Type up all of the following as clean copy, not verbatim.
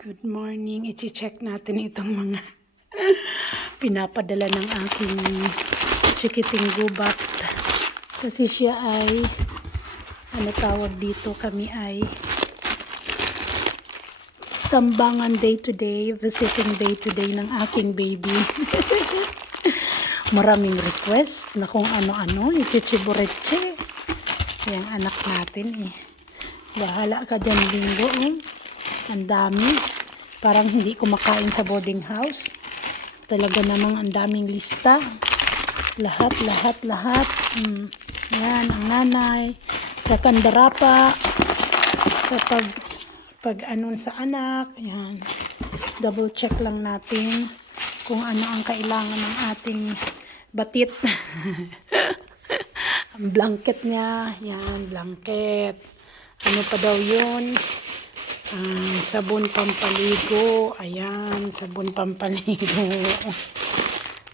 Good morning. I-check natin itong mga pinapadala ng aking chikiting gubat. Kasi siya ay, ano tawag dito, kami ay sambangan day to day, visiting day to day ng aking baby. Maraming request na kung ano-ano, ichichibureche. Yung anak natin eh. Bahala ka dyan, Bingo. Ang dami. Parang hindi kumakain sa boarding house. Talaga namang ang daming lista. Lahat. Yan, ang nanay. Kakandara pa. Sa pag-anon sa anak. Yan. Double check lang natin kung ano ang kailangan ng ating batit. Ang blanket niya. Yan, blanket. Ano pa daw yun? Sabon pampaligo. Ayan, sabon pampaligo.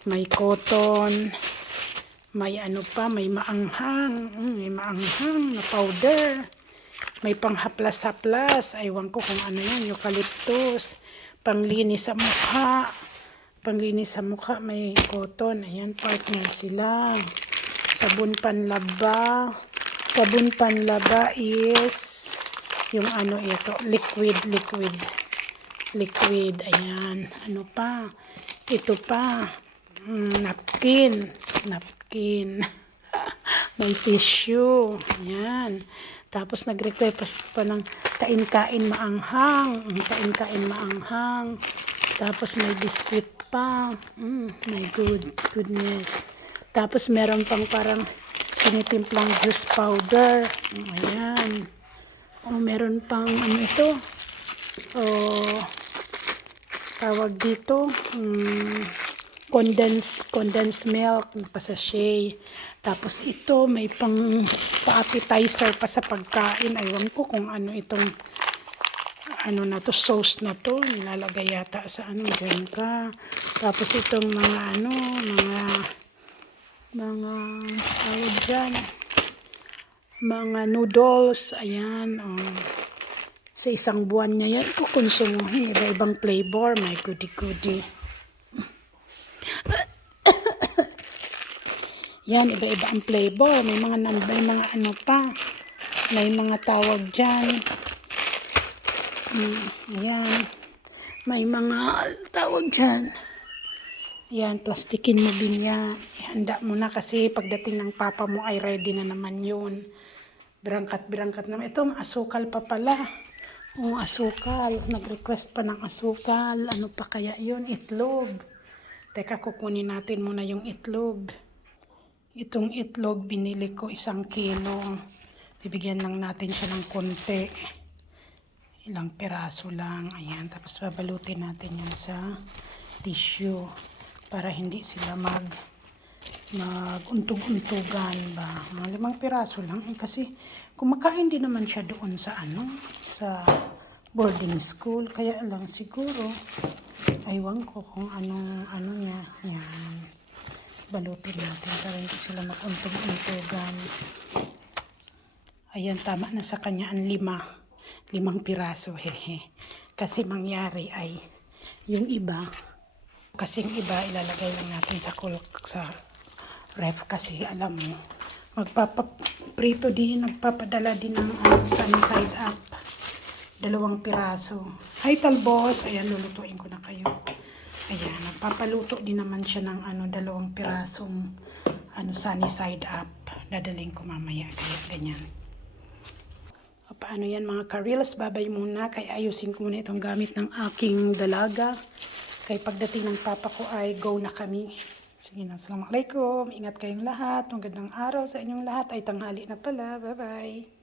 May cotton. May ano pa, may maanghang. May maanghang na powder. May panghaplas-haplas. Aywan ko kung ano yan. Eucalyptus. Panglinis sa mukha. Panglinis sa mukha. May cotton. Ayan, partner sila. Sabon panlaba. Sabon panlaba is yung ano ito, liquid. Ayan, ano pa? Ito pa. Napkin. May tissue. Ayan. Tapos nag-request pa ng kain-kain maanghang. Tapos may biscuit pa. My goodness. Tapos meron pang parang tinitimplang juice powder. Ayan. Meron pang ano ito. Tawag dito. Condensed milk pa sachet. Tapos ito may pang pa-appetizer pa sa pagkain. Aywan ko kung ano itong ano na to, sauce na to. Nilalagay yata sa ano, dyan ka. Tapos itong mga ano, mga tawag dyan. Mga noodles, ayan, sa isang buwan niya yan, kukonsumuhin, iba-ibang flavor, may goodie. Yan, iba-iba ang flavor, may mga ano pa, may mga tawag dyan, ayan, may mga tawag dyan, ayan, plastikin mo din yan, ihanda mo na kasi pagdating ng papa mo ay ready na naman yun. Birangkat naman. Ito, asukal pa pala. Asukal. Nag-request pa ng asukal. Ano pa kaya yun? Itlog. Teka, kukunin natin muna yung itlog. Itong itlog, binili ko 1 kilo. Bibigyan lang natin siya ng konti. Ilang piraso lang. Ayan. Tapos babalutin natin yan sa tissue para hindi sila maguntog-untugan ba. Mga 5 piraso lang kasi kumakain din naman siya doon sa sa boarding school, kaya lang siguro aywan ko kung ano niya. Yan, balutin natin para hindi sila maguntog-untugan. Ayan, tama na sa kanya ang 5 piraso, hehe. Kasi mangyari ay yung iba, kasing iba ilalagay lang natin sa ref kasi alam mo, magpapaprito din, nagpapadala din ng sunny side up. 2 piraso. Hi talbos, ayan, lulutuin ko na kayo. Ayan, nagpapaluto din naman siya ng 2 pirasong sunny side up. Dadaling ko mamaya, kaya ganyan. Paano yan mga ka-reels, babay muna, kaya ayusin ko muna itong gamit ng aking dalaga. Kaya pagdating ng papa ko ay go na kami. Sige na, assalamualaikum. Ingat kayong lahat. Magandang araw sa inyong lahat. Ay tanghali na pala. Bye-bye.